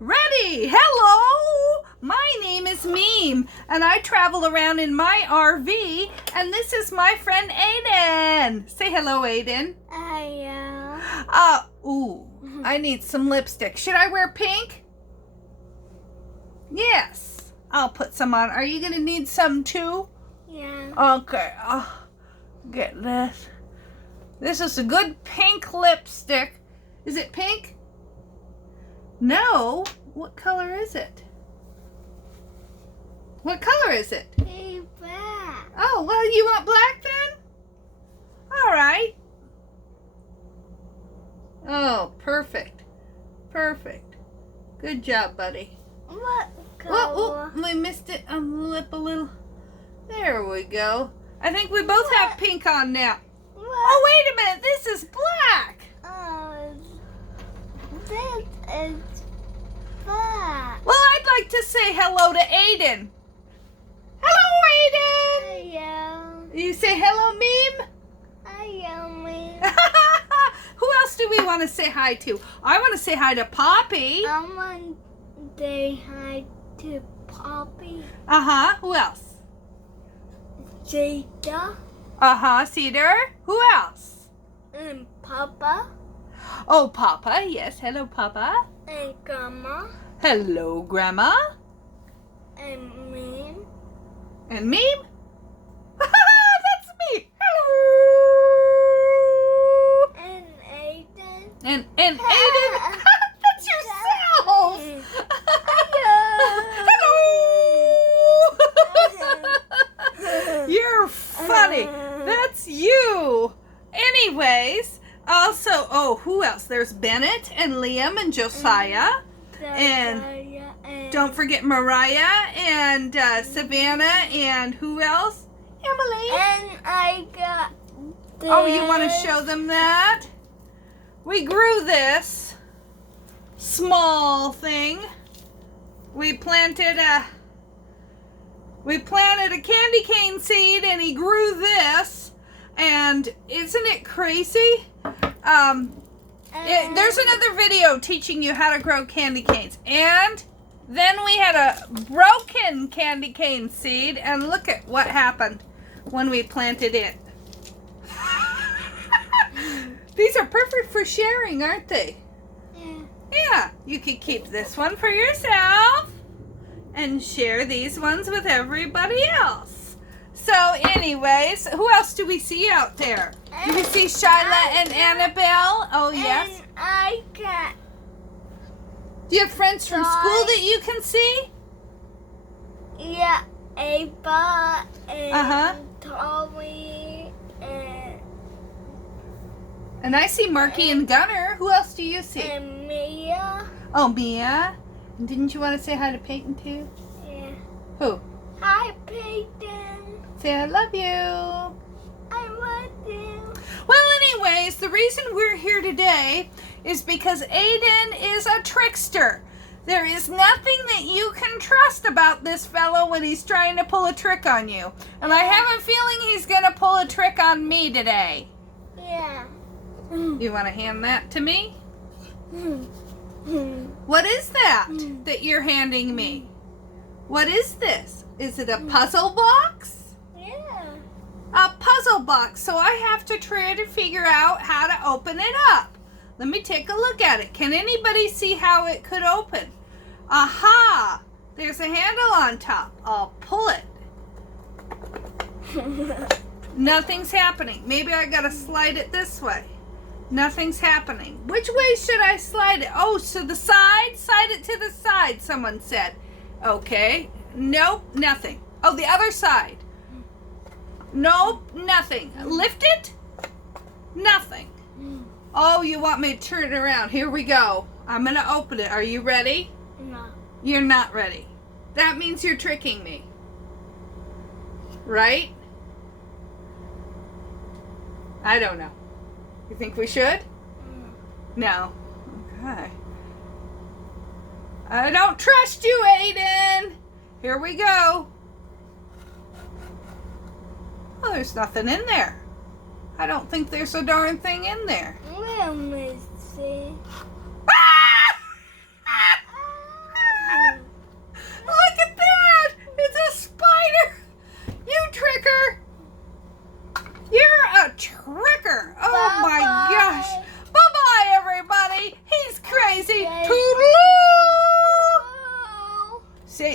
Ready! Hello! My name is Meem, and I travel around in my RV, and this is my friend Aiden. Say hello, Aiden. I need some lipstick. Should I wear pink? Yes. I'll put some on. Are you going to need some too? Yeah. Okay. I'll get this. This is a good pink lipstick. Is it pink? No. What color is it? What color is it? Hey, black. Oh, well, you want black then? All right. Oh, perfect. Perfect. Good job, buddy. What color? Oh, we missed it on the lip a little. There we go. I think we both have pink on now. What? Oh, wait a minute. This is black. This is black. Well, I'd like to say hello to Aiden. Hello, Aiden. Hello. You say hello, Meem? Hello. Who else do we want to say hi to? I want to say hi to Poppy. I want to say hi to Poppy. Uh-huh. Who else? Jada. Uh-huh. Cedar. Who else? And Papa. Oh, Papa. Yes. Hello, Papa. And Grandma. Hello, Grandma. And me. And Meem? That's me. Hello. And Aiden. And Aiden. That's yourself. Hello. You're funny. That's you. Anyways, also, who else? There's Bennett and Liam and Josiah. And don't forget Mariah and Savannah and who else? Emily. And I got this. Oh, you want to show them that? We grew this small thing. We planted a candy cane seed and he grew this. And isn't it crazy? There's another video teaching you how to grow candy canes. And then we had a broken candy cane seed, and look at what happened when we planted it. These are perfect for sharing, aren't they? Yeah. Yeah, you could keep this one for yourself and share these ones with everybody else. So anyways, who else do we see out there? Do we see Shyla and Annabelle? Oh, yes. And I got Do you have friends from school that you can see? Ava and Uh-huh. Tommy And I see Marky and Gunner. Who else do you see? and Mia. Oh, Mia. And didn't you want to say hi to Peyton too? Yeah. Who? Hi, Peyton. Say I love you. I love you. Well, anyways, the reason we're here today is because Aiden is a trickster. There is nothing that you can trust about this fellow when he's trying to pull a trick on you. And I have a feeling he's going to pull a trick on me today. Yeah. You want to hand that to me? What is that you're handing me? What is this? Is it a puzzle box? Yeah. A puzzle box, so I have to try to figure out how to open it up. Let me take a look at it. Can anybody see how it could open? Aha! There's a handle on top. I'll pull it. Nothing's happening. Maybe I gotta slide it this way. Nothing's happening. Which way should I slide it? Oh, so the side? Slide it to the side, someone said. Okay. Nope, nothing. Oh, the other side. Nope, nothing. Lift it? Nothing. Oh, you want me to turn it around. Here we go. I'm going to open it. Are you ready? No. You're not ready. That means you're tricking me. Right? I don't know. You think we should? No. Okay. I don't trust you, Aiden. Here we go. Oh, there's nothing in there. I don't think there's a darn thing in there. Let me see.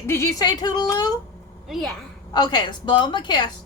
Did you say toodaloo? Yeah. Okay, let's blow him a kiss.